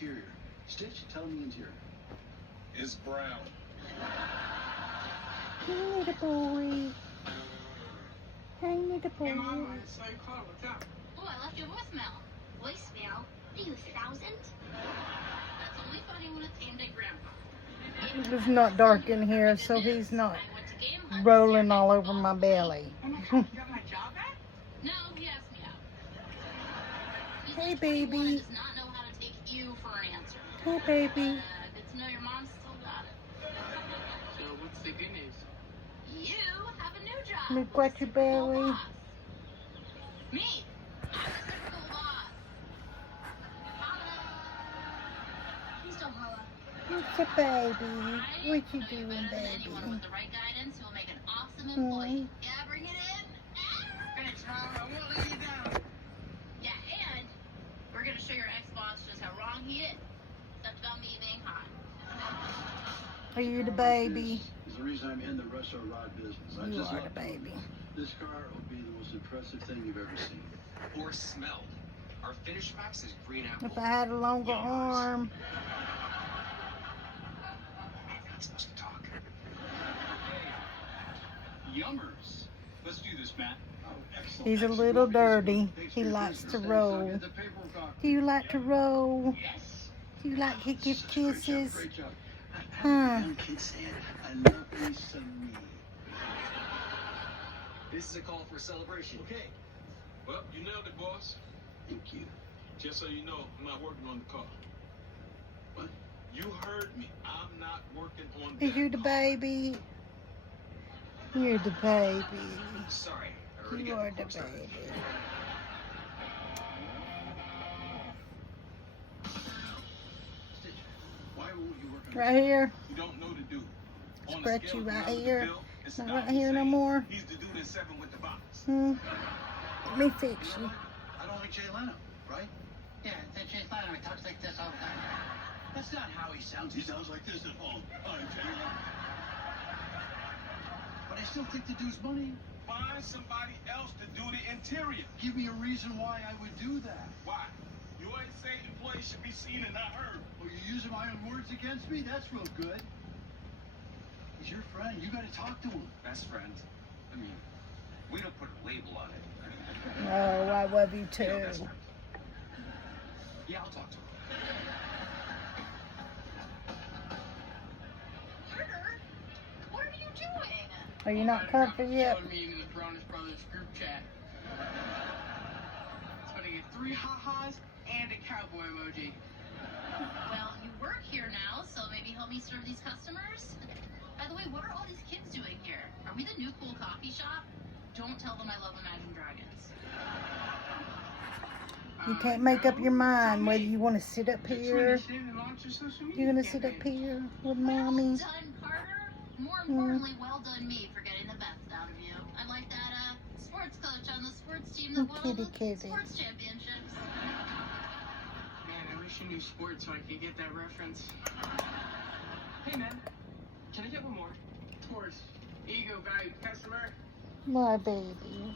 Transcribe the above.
interior. Stitch, tell him the interior. It's brown. Hey, little boy. Hey, little boy. Hey, Mom, I saw your call. What's up? Oh, I left you a voicemail. Voicemail? Are you 1,000? That's only funny when it's aimed at Grandpa. It's not dark in here, so he's not rolling all over my belly. Oh my God, you got my job back? No, he asked me out. He's Hey, like 21 baby. and does not know how to take you for an answer. Hey, baby. Good to know your mom still got it. So, what's the good news? You have a new job. Look what your belly. Me. I'm the typical boss. Please don't holla. What's a baby? What you doing, Better than baby? anyone with the right guidance who will make an awesome employee. Yeah, bring it in. Thanks, Mom. I won't let you down. Yeah, and we're gonna show your ex-boss just how wrong he is. Except about me being hot. Are you the baby? This is the reason I'm in the retro rod business. I You just are love the baby. This car will be the most impressive thing you've ever seen. Or smelled. Our finish wax is green apple. If I had a longer arm. Not supposed to talk. Yummers. Let's do this, Matt. Oh, excellent. He's a little dirty. He likes to roll. Get the paperwork off. Do you like to roll? Yes. Do you like to give Great job, kisses? great job. Huh. Young kid saying, I love me some me. This is a call for celebration. Okay. Well, you nailed it, boss. Thank you. Just so you know, I'm not working on the car. What? You heard me. I'm not working on that Is you the car. baby? You're the baby. Sorry. I already You got are the the clock started. baby. Stitch, why won't you work on Right here. You don't know the dude. On the Scratch scale you of right one with here. the bill, it's Not about right here no Hussein. more. He's the dude in 7 with the box. Let me fix You you. know what? I don't like Jay Leno, right? Yeah, that Jay Leno, he talks like this all the time. That's not how he sounds. He sounds like this at home. I'm Jay Leno. But I still think the dude's money. Find somebody else to do the interior. Give me a reason why I would do that. Why? You ain't say employees should be seen and not heard. Oh, you're using my own words against me? That's real good. He's your friend. You gotta talk to him. Best friend. I mean, we don't put a label on it. Oh, I love you You know, too. best friend. Yeah, I'll talk to him. Carter, what are you doing? Are you not comfy yet? Showed me in the Browners Brothers group chat. It's going to get 3 ha-has and a cowboy emoji. Well, you work here now, so maybe help me serve these customers? By the way, what are all these kids doing here? Are we the new cool coffee shop? Don't tell them I love Imagine Dragons. You can't make up your mind whether you want to sit up Your here. initiative and launch your social media You're going to sit up campaign. here with Well mommy. done, Carter. More importantly, well done me for getting the best out of you. I'm like that sports coach on the sports team that won all the Kitty. sports championships. Man, I wish you knew sports so I could get that reference. Hey, man. Can I get one more? Of course. Ego valued customer. My baby.